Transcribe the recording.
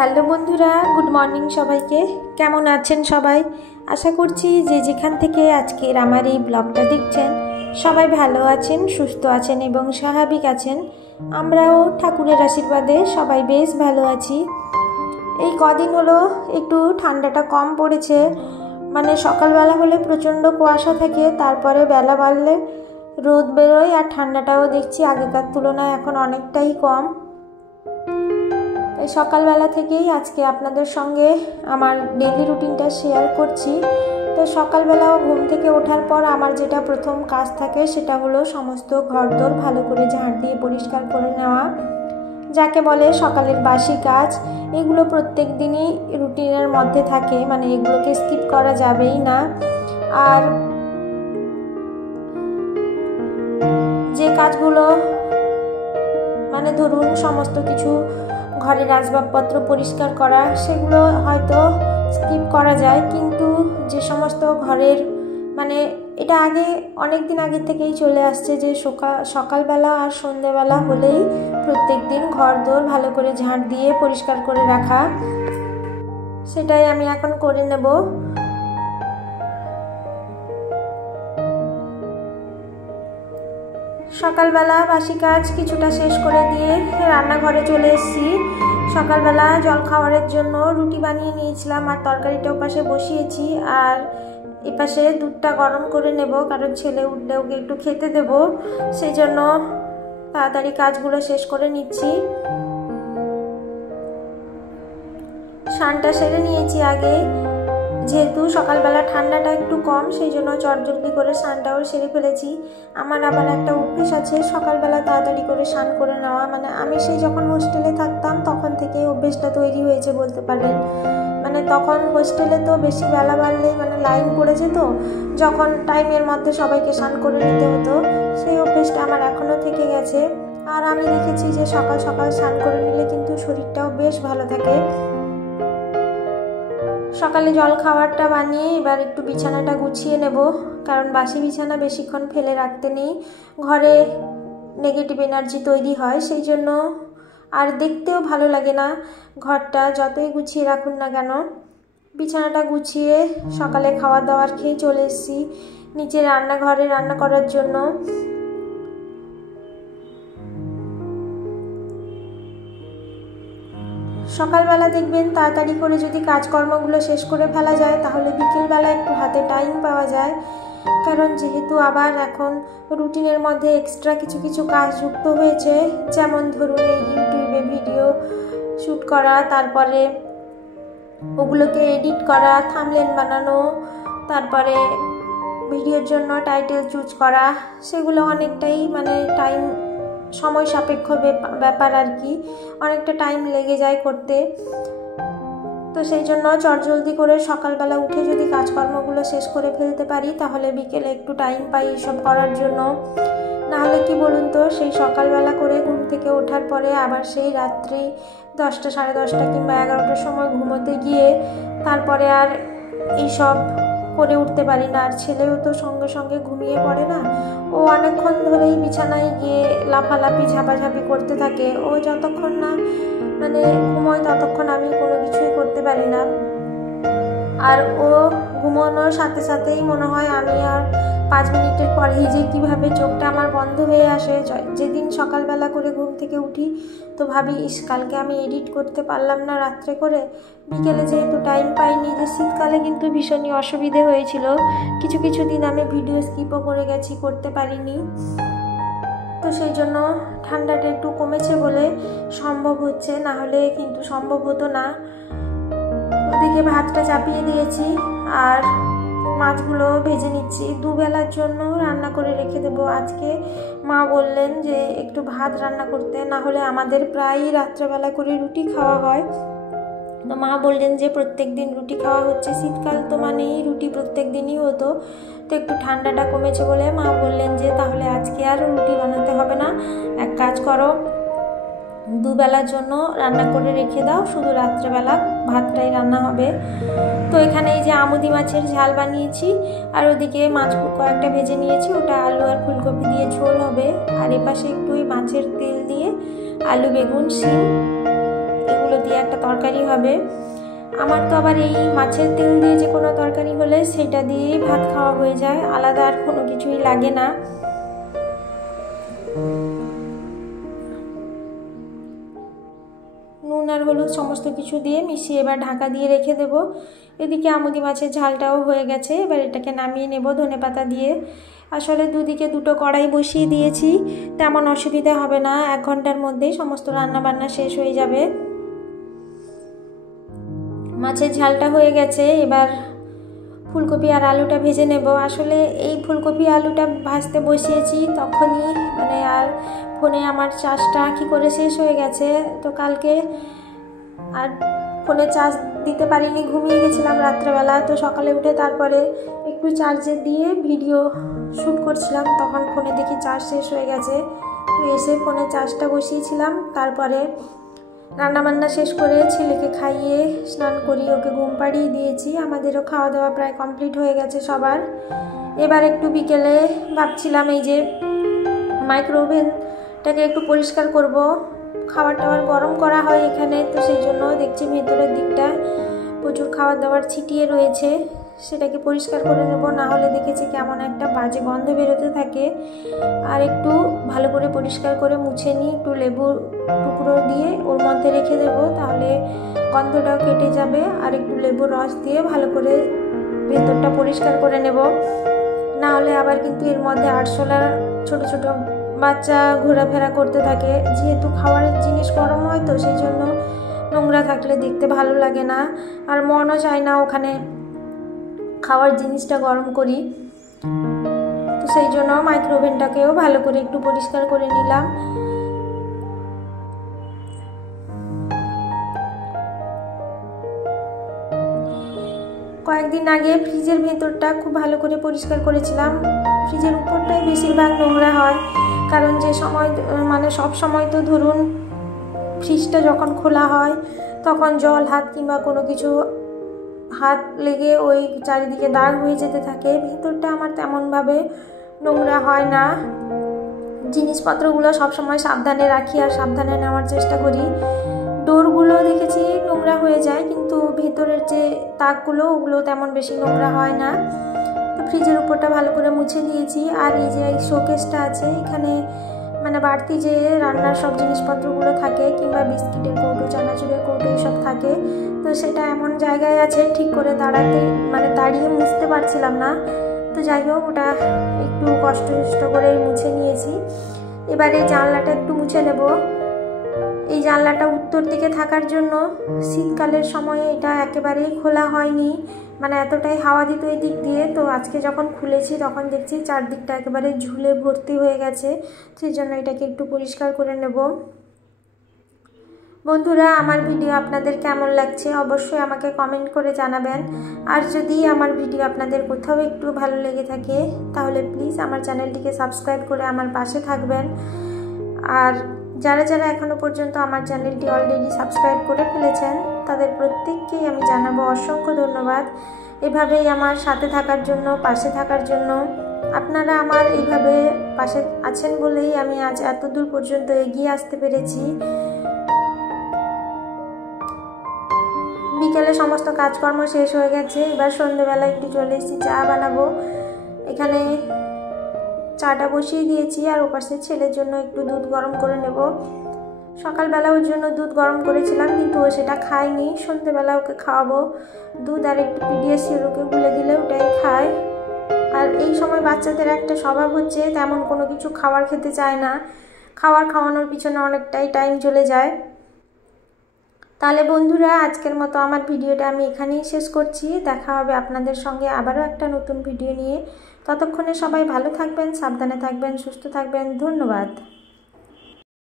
Hello বন্ধুরা, good morning সবাইকে। কেমন আছেন সবাই? আশা করছি যে যেখান থেকে আজকের আমার এই ব্লগটা দেখছেন সবাই ভালো আছেন, সুস্থ আছেন এবং স্বাভাবিক আছেন। আমরাও ঠাকুরের আশীর্বাদে সবাই বেশ ভালো আছি। এই কদিন হলো একটু ঠান্ডাটা কম পড়েছে। মানে সকালবেলা হলে প্রচণ্ড কুয়াশা থাকে, তারপরে বেলা বাড়লে রোদ বেরোয়, আর ঠান্ডাটাও দেখছি আগেকার তুলনায় এখন অনেকটাই কম। এই সকালবেলা থেকেই আজকে আপনাদের সঙ্গে আমার ডেইলি রুটিনটা শেয়ার করছি। তো সকালবেলাও ঘুম থেকে ওঠার পর আমার যেটা প্রথম কাজ থাকে সেটা হলো সমস্ত ঘরদোর ভালো করে ঝাড় দিয়ে পরিষ্কার করে নেওয়া, যাকে বলে সকালের বাসি কাজ। এগুলো প্রত্যেক দিনই রুটিনের মধ্যে থাকে, মানে এগুলোকে স্কিপ করা যাবেই না। আর যে কাজগুলো মানে ধরুন সমস্ত কিছু ঘরের আসবাবপত্র পরিষ্কার করা, সেগুলো হয়তো স্কিপ করা যায়, কিন্তু যে সমস্ত ঘরের মানে এটা আগে অনেক দিন আগে থেকেই চলে আসছে যে সকালবেলা আর সন্ধ্যেবেলা হলেই প্রত্যেক দিন ঘরদোর ভালো করে ঝাড় দিয়ে পরিষ্কার করে রাখা, সেটাই আমি এখন করে নেব। সকালবেলা বাসি কাজ কিছুটা শেষ করে দিয়ে রান্নাঘরে চলে এসেছি। সকালবেলা জল খাওয়ারের জন্য রুটি বানিয়ে নিয়েছিলাম আর তরকারিটা ওপাশে বসিয়েছি, আর এপাশে দুধটা গরম করে নেব, কারণ ছেলে উঠলে ওকে একটু খেতে দেব, সেই জন্য তাড়াতাড়ি কাজগুলো শেষ করে নিচ্ছি। স্নানটা সেরে নিয়েছি আগে, যেহেতু সকালবেলা ঠান্ডাটা একটু কম, সেই জন্য চটজলদি করে স্নানটাও সেরে ফেলেছি। আমার আবার একটা অভ্যেস আছে সকালবেলা তাড়াতাড়ি করে স্নান করে নেওয়া, মানে আমি সেই যখন হোস্টেলে থাকতাম তখন থেকে অভ্যেসটা তৈরি হয়েছে বলতে পারেন। মানে তখন হোস্টেলে তো বেশি বেলা বাড়লেই মানে লাইন পড়ে যেত, যখন টাইমের মধ্যে সবাইকে স্নান করে নিতে হতো, সেই অভ্যেসটা আমার এখনও থেকে গেছে। আর আমি দেখেছি যে সকাল সকাল স্নান করে নিলে কিন্তু শরীরটাও বেশ ভালো থাকে। সকালে জল খাবারটা বানিয়ে এবার একটু বিছানাটা গুছিয়ে নেব, কারণ বাসি বিছানা বেশিক্ষণ ফেলে রাখতে নেই, ঘরে নেগেটিভ এনার্জি তৈরি হয়, সেই জন্য আর দেখতেও ভালো লাগে না ঘরটা যতই গুছিয়ে রাখুন না কেন। বিছানাটা গুছিয়ে সকালে খাওয়া দাওয়ার খেয়ে চলে এসেছি নিচে রান্নাঘরে রান্না করার জন্য। সকালবেলা দেখবেন তাড়াতাড়ি করে যদি কাজকর্মগুলো শেষ করে ফেলা যায় তাহলে বিকেলবেলা একটু হাতে টাইম পাওয়া যায়, কারণ যেহেতু আবার এখন রুটিনের মধ্যে এক্সট্রা কিছু কিছু কাজ যুক্ত হয়েছে, যেমন ধরুন এই ইউটিউবে ভিডিও শ্যুট করা, তারপরে ওগুলোকে এডিট করা, থাম্বনেল বানানো, তারপরে ভিডিওর জন্য টাইটেল চুজ করা, সেগুলো অনেকটাই মানে টাইম সময় সাপেক্ষ ব্যাপার আর কি, অনেকটা টাইম লেগে যায় করতে। তো সেই জন্য চটজলদি করে সকালবেলা উঠে যদি কাজকর্মগুলো শেষ করে ফেলতে পারি তাহলে বিকেলে একটু টাইম পাই এসব করার জন্য। নাহলে কি বলুন তো, সেই সকালবেলা করে ঘুম থেকে ওঠার পরে আবার সেই রাত্রি 10টা, 10:30 কিংবা 11টার সময় ঘুমোতে গিয়ে তারপরে আর এইসব করে উঠতে পারি না। আর ছেলেও তো সঙ্গে সঙ্গে ঘুমিয়ে পড়ে না, ও অনেকক্ষণ ধরেই বিছানায় গিয়ে লাফালাফি ঝাপাঝাপি করতে থাকে। ও যতক্ষণ না মানে ঘুমোয় ততক্ষণ আমি কোনো কিছুই করতে পারি না। আর ও ঘুমানোর সাথে সাথেই মনে হয় আমি আর 5 মিনিটের পরেই যে কীভাবে চোখটা আমার বন্ধ হয়ে আসে। যেদিন সকালবেলা করে ঘুম থেকে উঠি তো ভাবি কালকে আমি এডিট করতে পারলাম না রাত্রে করে, বিকেলে যেহেতু টাইম পাইনি। যে শীতকালে কিন্তু ভীষণই অসুবিধে হয়েছিল, কিছু কিছু দিন আমি ভিডিও স্কিপও করে গেছি, করতে পারিনি। তো সেই জন্য ঠান্ডাটা একটু কমেছে বলে সম্ভব হচ্ছে, না হলে কিন্তু সম্ভব হতো না। ওদিকে ভাতটা চাপিয়ে দিয়েছি আর মাছগুলো ভেজে নিচ্ছি, দুবেলার জন্য রান্না করে রেখে দেবো। আজকে মা বললেন যে একটু ভাত রান্না করতে, না হলে আমাদের প্রায়ই রাত্রেবেলা করে রুটি খাওয়া হয়। তো মা বললেন যে প্রত্যেক দিন রুটি খাওয়া হচ্ছে, শীতকাল তো মানেই রুটি প্রত্যেক দিনই হতো, তো একটু ঠান্ডাটা কমেছে বলে মা বললেন যে তাহলে আজকে আর রুটি বানাতে হবে না, এক কাজ করো দুবেলার জন্য রান্না করে রেখে দাও, শুধু রাত্রেবেলা ভাতটাই রান্না হবে। তো এখানে এই যে আমুদি মাছের ঝাল বানিয়েছি, আর ওদিকে মাছ কয়েকটা ভেজে নিয়েছি, ওটা আলু আর ফুলকপি দিয়ে ঝোল হবে। আর এপাশে একটু ওই মাছের তেল দিয়ে আলু, বেগুন, শিম এগুলো দিয়ে একটা তরকারি হবে। আমার তো আবার এই মাছের তেল দিয়ে যে কোনো তরকারি হলে সেটা দিয়েই ভাত খাওয়া হয়ে যায়, আলাদা আর কোনো কিছুই লাগে না। নুন আর হলুদ সমস্ত কিছু দিয়ে মিশিয়ে এবার ঢাকা দিয়ে রেখে দেব। এদিকে আমুদি মাছের ঝালটাও হয়ে গেছে, এবার এটাকে নামিয়ে নেব ধনেপাতা দিয়ে। আসলে দুদিকে দুটো কড়াই বসিয়ে দিয়েছি, তেমন অসুবিধা হবে না, 1 ঘন্টার মধ্যেই সমস্ত রান্না বান্না শেষ হয়ে যাবে। মাছের ঝালটা হয়ে গেছে, এবার ফুলকপি আর আলুটা ভেজে নেব। আসলে এই ফুলকপি আলুটা ভাজতে বসিয়েছি তখনই আর ফোনে আমার চার্জটা কী করে শেষ হয়ে গেছে, তো কালকে আর ফোনে চার্জ দিতে পারিনি, ঘুমিয়ে গেছিলাম রাত্রেবেলা। তো সকালে উঠে তারপরে একটু চার্জে দিয়ে ভিডিও শ্যুট করছিলাম, তখন ফোনে দেখি চার্জ শেষ হয়ে গেছে। তো এসে ফোনে চার্জটা বসিয়েছিলাম, তারপরে রান্নাবান্না শেষ করে ছেলেকে খাইয়ে স্নান করিয়ে ওকে ঘুম পাড়িয়ে দিয়েছি। আমাদেরও খাওয়া দাওয়া প্রায় কমপ্লিট হয়ে গেছে সবার। এবার একটু বিকেলে ভাবছিলাম এই যে মাইক্রো ওভেনটাকে একটু পরিষ্কার করব, খাবার টাবার গরম করা হয় এখানে, তো সেই জন্য দেখছি ভেতরের দিকটা প্রচুর খাবার দাবার ছিটিয়ে রয়েছে, সেটাকে পরিষ্কার করে নেব, না হলে দেখেছি কেমন একটা বাজে গন্ধ বেরোতে থাকে। আর একটু ভালো করে পরিষ্কার করে মুছে নিয়ে একটু লেবুর টুকরো দিয়ে ওর মধ্যে রেখে দেব, তাহলে গন্ধটাও কেটে যাবে। আর একটু লেবুর রস দিয়ে ভালো করে ভেতরটা পরিষ্কার করে নেব, না হলে আবার কিন্তু এর মধ্যে আরশোলা ছোট ছোট বাচ্চা ঘোরাফেরা করতে থাকে। যেহেতু খাবারের জিনিস গরম হয়, তো সেই জন্য নোংরা থাকলে দেখতে ভালো লাগে না, আর মনও চায় না ওখানে খাওয়ার জিনিসটা গরম করি। তো সেই জন্য মাইক্রো ওভেনটাকেও ভালো করে একটু পরিষ্কার করে নিলাম। কয়েকদিন আগে ফ্রিজের ভেতরটা খুব ভালো করে পরিষ্কার করেছিলাম। ফ্রিজের উপরটাই বেশিরভাগ নোংরা হয়, কারণ যে সময় সব সময় তো ধরুন ফ্রিজটা যখন খোলা হয় তখন জল হাত কিংবা কোনো কিছু হাত লেগে ওই চারিদিকে দাগ হয়ে যেতে থাকে। ভেতরটা আমার তেমনভাবে নোংরা হয় না, জিনিসপত্রগুলো সবসময় সাবধানে রাখি আর সাবধানে নেওয়ার চেষ্টা করি। ডোরগুলো দেখেছি নোংরা হয়ে যায়, কিন্তু ভেতরের যে তাকগুলো ওগুলো তেমন বেশি নোংরা হয় না। তো ফ্রিজের উপরটা ভালো করে মুছে দিয়েছি। আর এই যে শোকেসটা আছে, এখানে বাড়তি যে রান্নার সব জিনিসপত্রগুলো থাকে কিংবা বিস্কিটের কৌটো, চানাচুরের কৌটো এইসব থাকে, তো সেটা এমন জায়গায় আছে ঠিক করে দাঁড়িয়ে মুছতে পারছিলাম না। তো যাই হোক, ওটা একটু কষ্ট করে মুছে নিয়েছি। এবার এই জানলাটা একটু মুছে নেব। এই জানলাটা উত্তর দিকে থাকার জন্য শীতকালের সময়ে এটা একেবারেই খোলা হয়নি, এতটাই হাওয়া দিত এই দিক দিয়ে। তো আজকে যখন খুলেছি তখন দেখছি চারদিকটা একেবারে ঝুলে ভর্তি হয়ে গেছে, সেই জন্য এটাকে একটু পরিষ্কার করে নেব। বন্ধুরা, আমার ভিডিও আপনাদের কেমন লাগছে অবশ্যই আমাকে কমেন্ট করে জানাবেন। আর যদি আমার ভিডিও আপনাদের কোথাও একটু ভালো লেগে থাকে তাহলে প্লিজ আমার চ্যানেলটিকে সাবস্ক্রাইব করে আমার পাশে থাকবেন। আর যারা যারা এখনও পর্যন্ত আমার চ্যানেলটি অলরেডি সাবস্ক্রাইব করে ফেলেছেন তাদের প্রত্যেককেই আমি জানাবো অসংখ্য ধন্যবাদ, এভাবেই আমার সাথে থাকার জন্য, পাশে থাকার জন্য। আপনারা আমার এইভাবে পাশে আছেন বলেই আমি আজ এত দূর পর্যন্ত এগিয়ে আসতে পেরেছি। বিকেলে সমস্ত কাজকর্ম শেষ হয়ে গেছে, এবার সন্ধ্যেবেলা একটু চলে এসেছি চা বানাবো। এখানে চাটা বসিয়ে দিয়েছি, আর ওপাশে ছেলের জন্য একটু দুধ গরম করে নেব। সকালবেলা ওর জন্য দুধ গরম করেছিলাম, কিন্তু ও সেটা খায়নি। সন্ধ্যেবেলা ওকে খাওয়াবো দুধ আর একটু পিডিয়াসিওর ওকে গুলে দিলে ওটাই খায়। আর এই সময় বাচ্চাদের একটা স্বভাব হচ্ছে তেমন কোনো কিছু খাবার খেতে চায় না, খাওয়ানোর পিছনে অনেকটাই টাইম চলে যায়। তাহলে বন্ধুরা, আজকের মতো আমার ভিডিওটা আমি এখানেই শেষ করছি। দেখা হবে আপনাদের সঙ্গে আবারও একটা নতুন ভিডিও নিয়ে। ততক্ষণে সবাই ভালো থাকবেন, সাবধানে থাকবেন, সুস্থ থাকবেন। ধন্যবাদ।